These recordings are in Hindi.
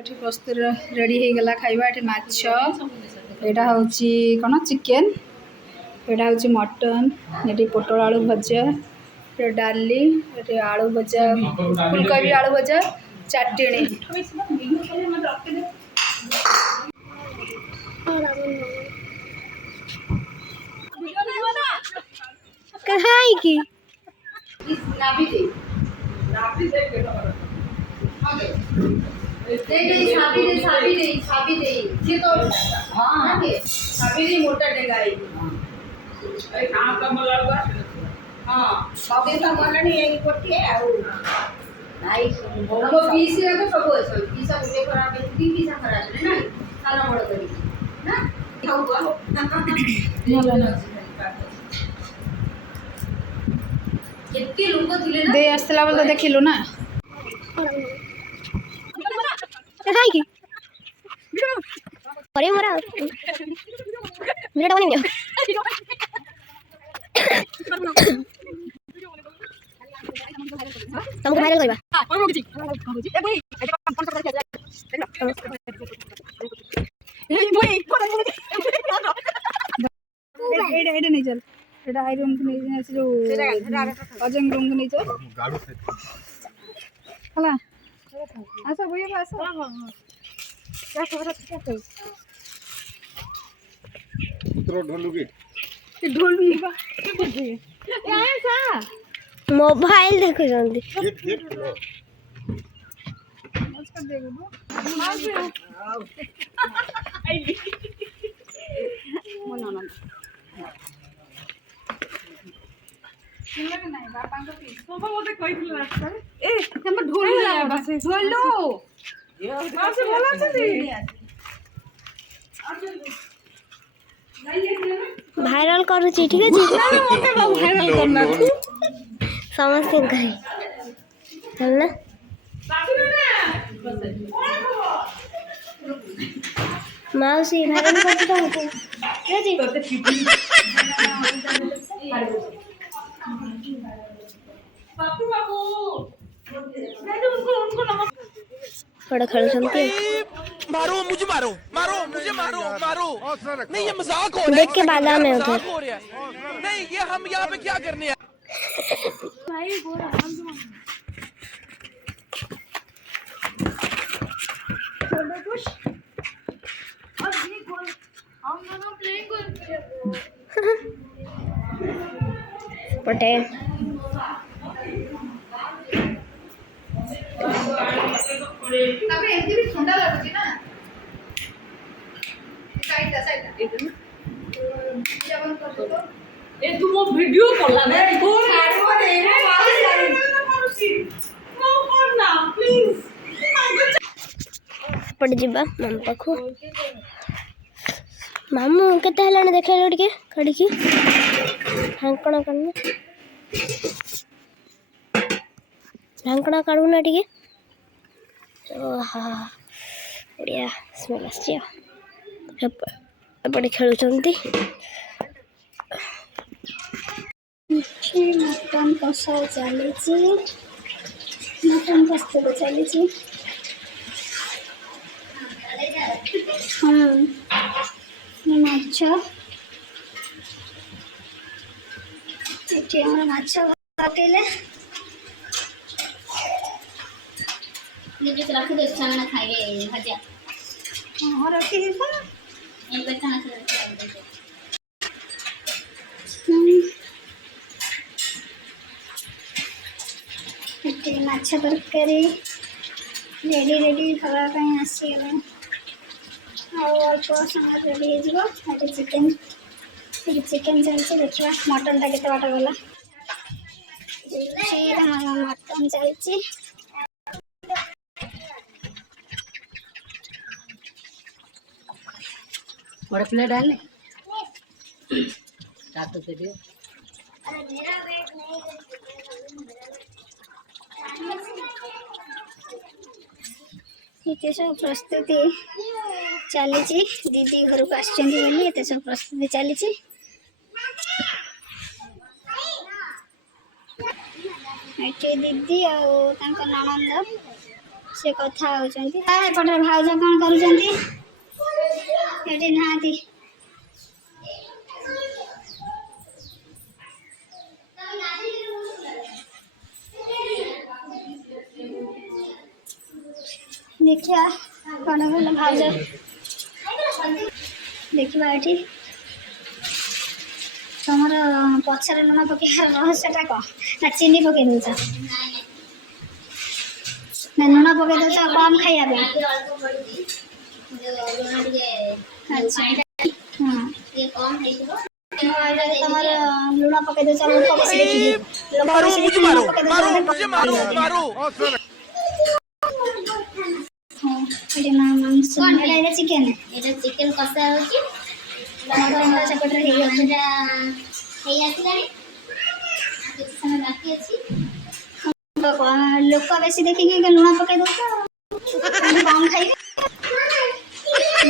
प्रस्तुत रेडी हो गला खाइबा एठी माछ एटा होची कोन चिकन एटा होची मटन एठी पोटल आलू भजा ए डाली एठी आलू भजा फुलकोबी आलू भजा चटणी कहाई की नाभी दे साबी दे ये तो हां के साबी दे मोटा डेगा है ए काम का मलावा हां साबी का मलानी एक कोठी है और नाइ हम पीसी रे तो सब है पीसा उठे करा के पीसा करा है ना सारा बड़ करी ना खाऊ बा केते लोग थिले ना दे आस्तला बोल तो देखिलो ना कहाई की अरे मोरा वीडियो बनी तुमको वायरल करबा ए भाई एटा 500 करके जा ए भाई एडे नहीं चल एडा आई रूम को नहीं से जो अजंग रूम को नहीं चल गाड़ू से हला आसा भैया आसा हां हां क्या खबर है क्या कर उतरो ढोलू की ढोलू बा के बोलते यहाँ सा मोबाइल देखो जल्दी देख उसका देखो मना ना नहीं बापा को पी बाबा मते कहिथिला रास्ता ए हम ढोलू आया बस ढोलू से बोला वायरल करू ठीक है जी वायरल करना समझ गए चलना माउसी वायरल करते होते क्या जी बापू बाबू बड़ा खड़े सुनते मारो मुझे मारो मारो मुझे मारो मारो नहीं ये मजाक हो रहा है देख के बादाम में उधर नहीं ये हम यहाँ पे क्या करने हैं भाई बोला हम छोड़ो कुछ अब ये गोल हम दोनों प्लेइंग कर पटे तबे एंती भी ठंडा लागुची ना साइड एकदम जबन कर दो ए तू मो वीडियो करला ने को छाड़ो रे मारुसी नो करना प्लीज पड़ जिबा मम पाखो मामू केते हलाने देखैलो टिके कडी की हांकणा करना हांकणा काढू ना टिके बढ़िया स्मेल आसपटे खेलुंट मटन कषा चली मटन प्रस्तुत चली माछ माछ पकेले नीचे से रख दो खाना खाएंगे भजिया हां रखी है ना एक बैठा ना से एटी माछ तरकारी रेडी रेडी खावा ପାଇଁ आसी गले और अल्प समय रेडी हो जिवो एटी चिकन चलছে देखिबा मटन ता केते बाटा गला मटन चलছে बड़ा प्लेट डाल ले काट दे दियो अरे मेरा वेट नहीं ये सब प्रस्तुति चली दीदी घर को आते सब प्रस्तुति चली दीदी और ननंद से कथा होचंती एपटे भाउज कौन करूचंती एठी नाहांती देखिया कौन भल भाउज देखिबा एठी तमर पछरे लुण पकेइबार रहस्यटा कह ना चीनी पकई दउछ ना लुण पकई दउछ कम खाइया पे राति अल्प पड़ुची जो लुण टिके अच्छा हां ये कम ହେଇଥିବ तमर लुण पकई दउछ लोक बेसी देखि लोक बेसी देखि लुण पकई दउछ मारो हां एठी ना मांस एटा चिकन এটা চিকেন কষা হচ্ছে टमाटर सेपटे हे गला এটা ହେଇ ଆସିଲାଣି କିଛି ସମୟ ବାକି ଅଛି लोक बेसी देखिए लुण पकई दउछ कम खाइबे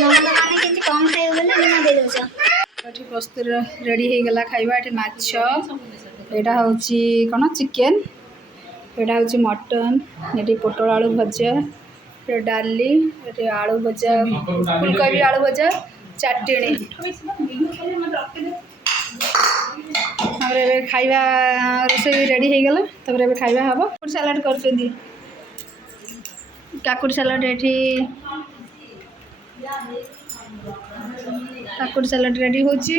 नंद माने केति कम खाइबे बोले लुण दे दउछ एठी प्रस्तुत रेडी हो गला खाइबा एठी माछ एटा होची कोन चिकन एटा होची मटन एठी पोटल आलू भजा एटा डाली एठी आलू भजा फुलकोबी आलू भजा चटणी हमरे खाइबा रोसई रेडी हो गला तबरे बे खाइबा हबो काकुड़ी सलाड करछंदी काकुड़ी सलाड एठी काकुड़ी सलाड रेडी होची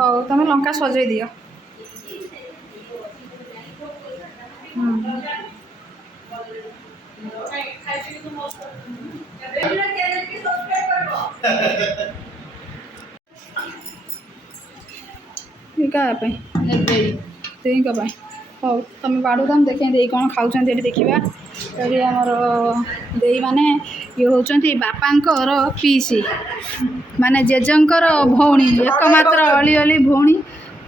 हो तमे लंका सजई दियो हौ तुम बाड़ू तुम देखें दे कौन खाऊँ ये देखा ये आमर दे माने ये होती बापांकर पीसी माने जेजंकर भौणी एकमात्र अली अली भौणी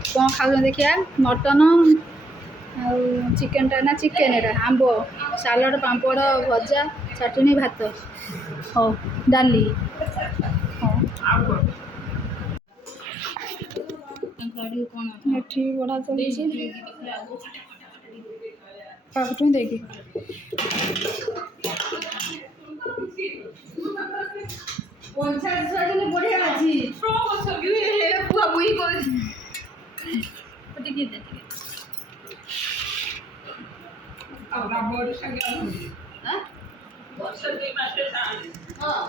कौन खाऊँ देखिया मटन चिकेन टा ना चिकेन एटा आंब सालाड पांपड़ भजा चटनी भात हो डाली एठी बड़ा चलछि काकटू देखी बढ़िया अछि पुआ बुई कर टिके दे आपला बोर्ड संगे हां वर्ष दे मासे हां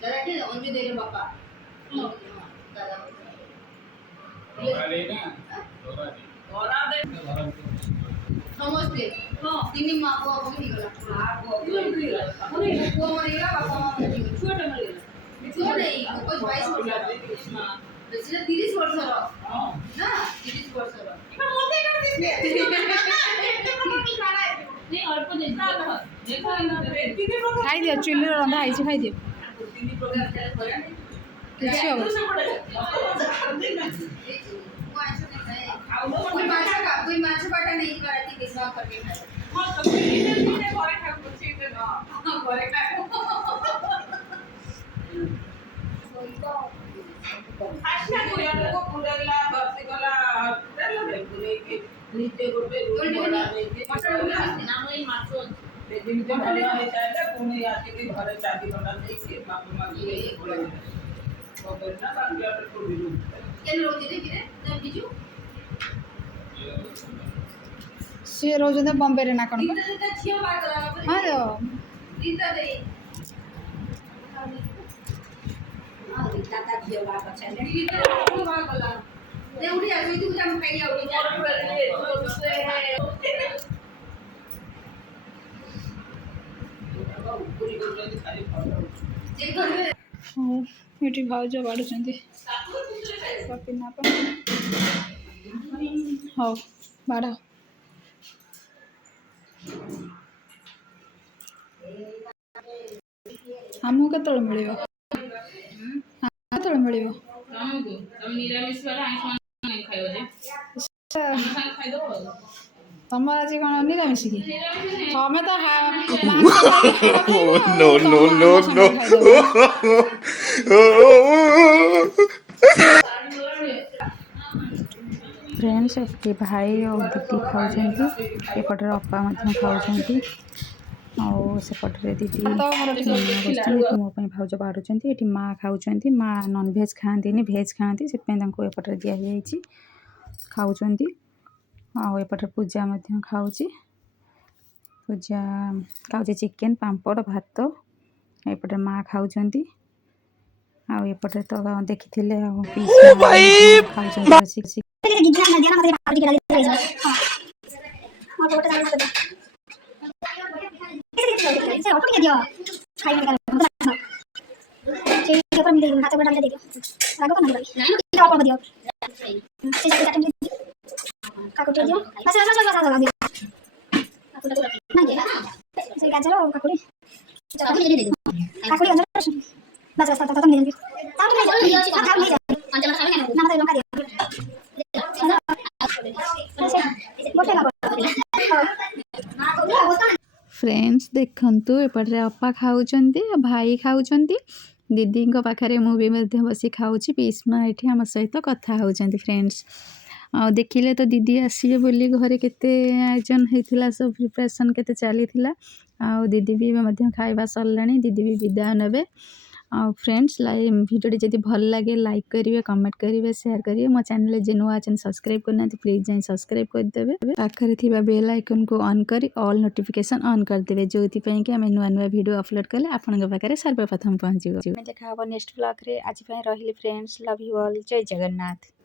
दादा के अंजू दे बापा दादा समझते हाँ तीन माँ को अब नहीं गला अरे वो मरेगा पापा माँ मरेगा छोटा मरेगा छोटा ही कुछ 22 वर्ष हाँ बेसिकली 30 वर्ष रो ना 30 वर्ष रो पर मोटे कर दे नहीं अल्प देखो देखो खाई दियो चुल्ली रंधा आइछ खाई दियो तीन प्रोग्राम चले करे किसी कोई माछ बाटा नहीं कराती किस बात करके हां तो घरे खा कुछ ना घरे खा आशा को यार को पुरला बस गला पुरला पुरे के नीचे गोटे रूम बना देके नाम ए माछो ते दिन के भले है चाहे कोने आके के घरे शादी बना देके बाप मां के बोले तो बेटा बाकी आटे को बिलू केन रोजी रे किरे ना बिजू से रोज दे बॉम्बे रे ना कण हां जो रीता दे हां रीता का झियो बा पछा ले रीता को बा गला दे उड़ी आ तू जाम खाई आ उड़ी जा से है पूरी गोल खाली जे घर हां एटी भाउज बाडुचंती पपिना पर हां बाडा हमू केतळ मिलियो केतळ मिलियो हमू तुम निरामिष वाला आइस नहीं खायो जे खाइ दो तुम आज कौन निरामिष की हमें तो no no no no friends Apte भाई और दीदी खाऊं एपटे अप्पा खाऊं और सेपटे दीदी बस मो भाज बाढ़ुं ये माँ खाऊं माँ नॉनभेज खाती भेज खाती से एपटे दि खाऊं आउपटे पूजा खाऊँ पूजा खाऊँ चिकेन पापड़ भात एपटे माँ खाऊं आउपटे तो देखी खाऊं फ्रेंड्स देखंतु एपटे अप्पा खाऊं भाई खाऊं दीदी पाखे मुझे बस खाऊँ पीस माँ ये आम सहित कथा होती फ्रेंड्स आ देखिले तो दीदी आसवे बोली घरे केते आयोजन होता सब प्रिपरेशन केते चली आ दीदी भी खाइबा सरला दीदी भी विदाय ने आ फ्रेंड्स वीडियो जब भल लगे लाइक करेंगे कमेंट करेंगे शेयर करेंगे मो चैनल जे नुआ अच्छे सब्सक्राइब करना प्लीज जाए सब्सक्राइब करदे पाखे थी बेल आइकन को ऑन कर ऑल नोटिफिकेशन ऑन करदे जो कि आम नुआ नुआ वीडियो अपलोड कले आपण पाखे सर्वप्रथम पहुँच देखा नेक्स्ट ब्लॉग रे आज रही फ्रेंड्स लव यू ऑल जय जगन्नाथ।